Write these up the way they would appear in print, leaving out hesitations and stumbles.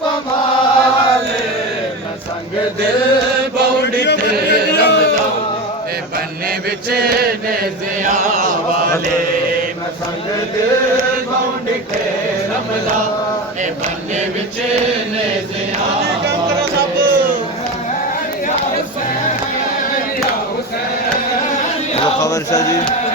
पमाले मैं संग दिल बौड़ी ते रमला ए बन्ने विच नेज़िया वाले मैं संग दिल बौड़ी ते रमला ए बन्ने विच नेज़िया खबर शाह जी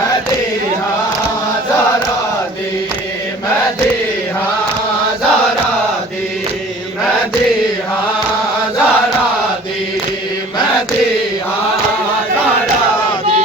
महदी हाँ ज़हरा दी महदी हाँ ज़हरा दी महदी हाँ ज़हरा दी महदी हाँ ज़हरा दी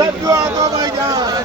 सब दुआ दो भाईजान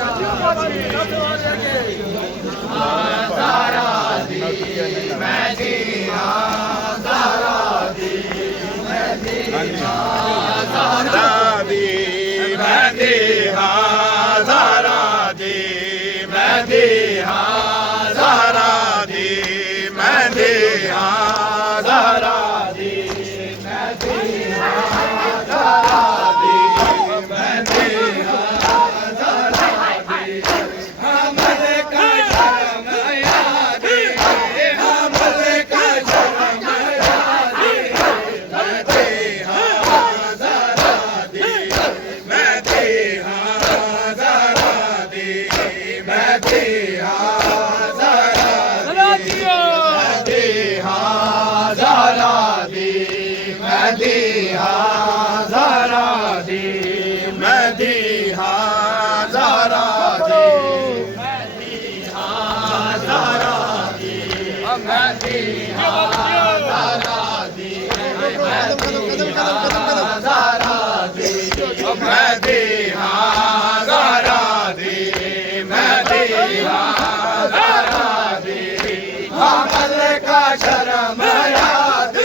शर्म याद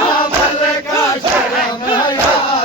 हमल का शर्म याद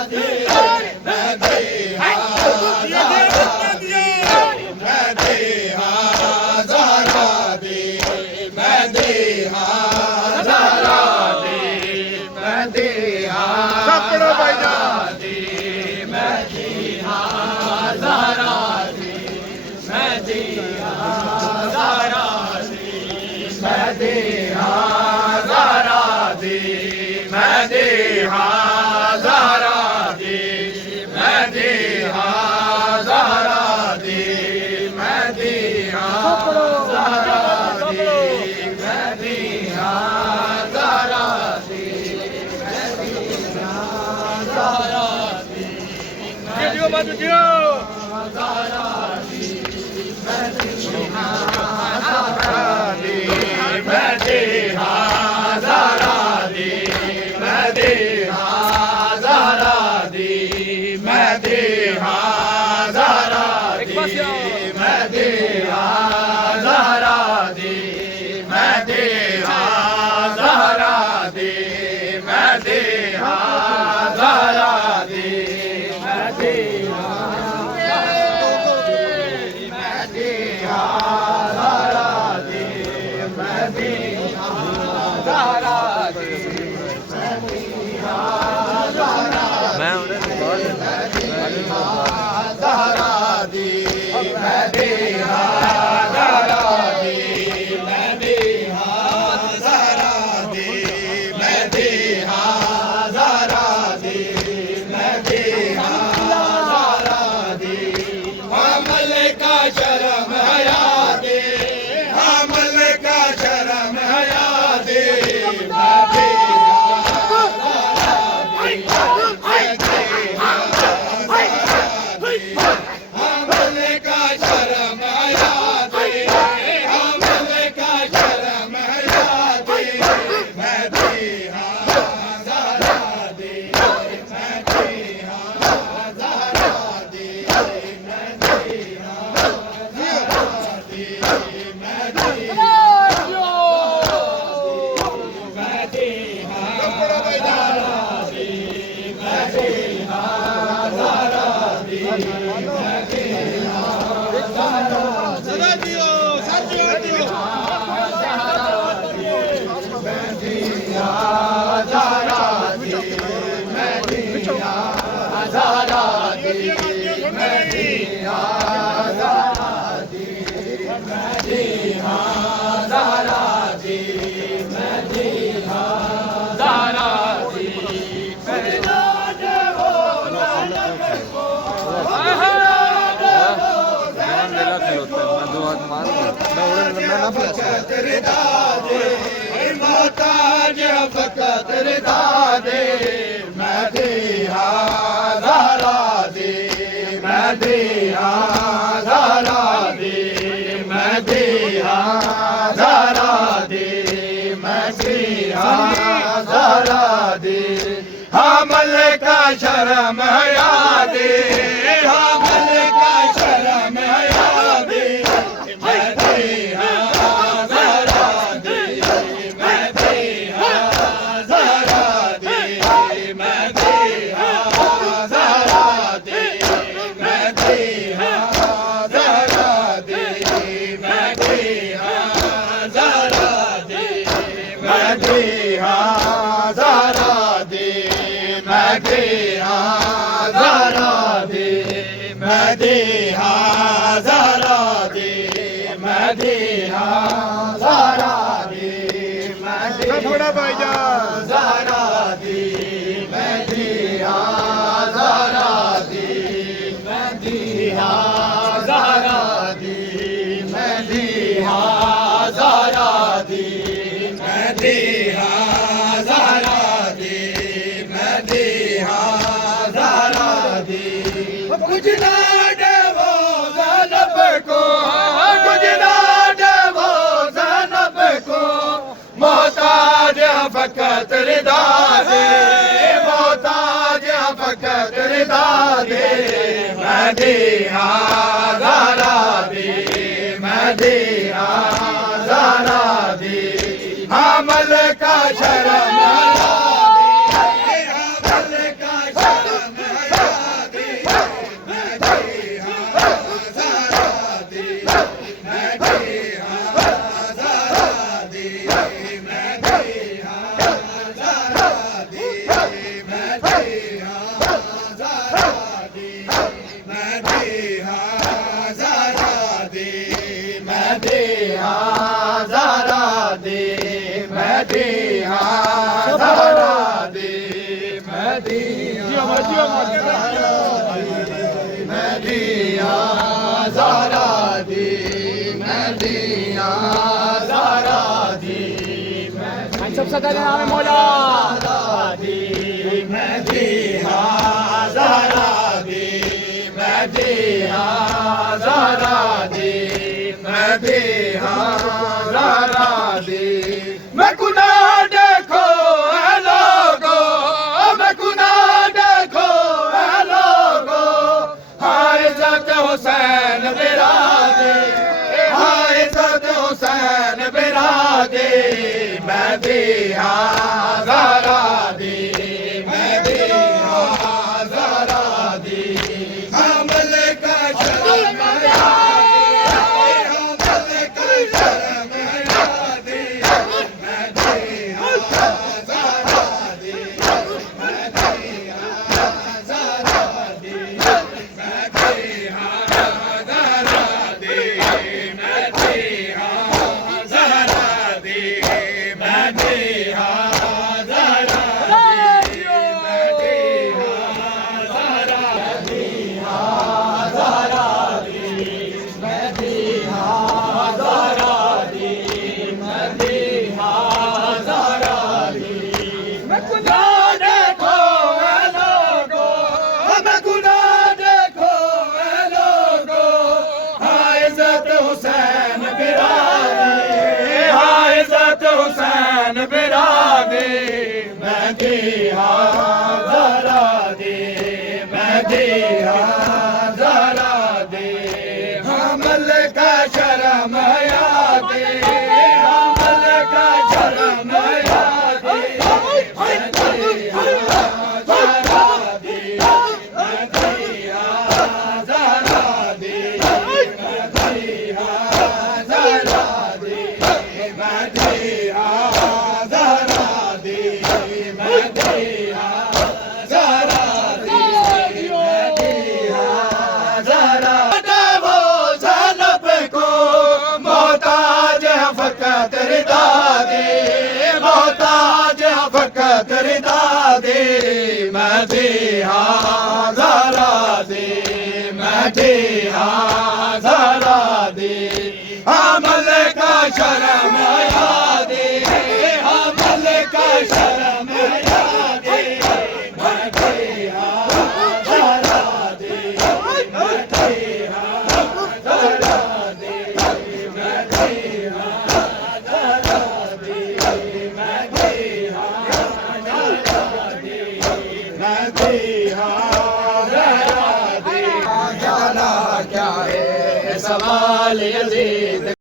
हाँ ज़रा दी मदीना ज़रा दी मदीना ज़रा दी मदीना ज़रा दी मदीना देवो ज़ैनब को तेरे दादे माता जे फकत रिदा दे मैं दिया ज़रा दे मैं दिया ज़रा दे मैं दिया ज़रा दे मैं दिया ज़रा दे हमल का शर्म याद हमल का शर्म याद मैं दिया ज़रा दे मैं दिया ज़रा दे मैं दिया ज़रा दे मैं दिया ज़रा दे मैं दिया ज़रा दे मैं दिया ज़रा दे मैं दिया ज़रा दे मैं दिया ज़रा दे मैं दिया ज़रा दे मैं थोड़ा भाईजान ज़रा दे मैं दिया ज़रा दे मैं दिया ज़रा दे मैं दिया ज़रा दे मैं दिया ज़रा दे मैं दिया ज़रा दे कुछ ना देवो ज़ैनब को कुछ ना देवो ज़ैनब को मोहताज फकत रिदा दे मोहताज फकत रिदा दे मैं दिया ज़रा दे मैं दिया ज़रा दे हमल का शर्म हमल का शर्म याद मैं दिया ज़रा दे मैं दिया ज़रा दे मैं दिया ज़रा दे मैं दिया ज़रा दे मैं दिया ज़रा दे मैं दिया ज़रा दे मैं दिया ज़रा दे मैं दिया मैं दिया ज़रा दे मैं दिया ज़रा दे मैं सब सदा नाम है मौला ज़रा दे मैं दिया ज़रा दे मैं दिया ज़रा दे मैं दिया ज़रा दे मैं गुनाह देखो है लोगो मैं गुनाह देखो है लोगो हाय इज़्ज़त हुसैन बिरादे हाय इज़्ज़त हुसैन बिरादे मैं दिया ज़रा दे मैं दिया ज़रा दे हमल का शर्म याद हमल का शर्म याद मैं दिया ज़रा दे मैं दिया ज़रा दे मैं दिया ज़रा दे मैं दिया ज़रा दे मैं दिया ज़रा हुसैन बिरादे मैं दिया ज़रा दे मैं दिया ज़रा दे हमल का शर्म याद हमल का शर्म याद मैं दिया ज़रा दे मैं दिया ज़रा दे मैं दिया ज़रा दे मैं दिया ज़रा दे मैं दिया ज़रा मैं भी हाँ जरा दे मैं भी हाँ जरा दे अमल का शर्म याद अमल का शर्म याद मैं भी हाँ जरा दे मैं भी हाँ जरा दे मैं भी हाँ जरा दे मैं भी हाँ जरा दे मैं भी हाँ जरा दे क्या है सवाल यजीद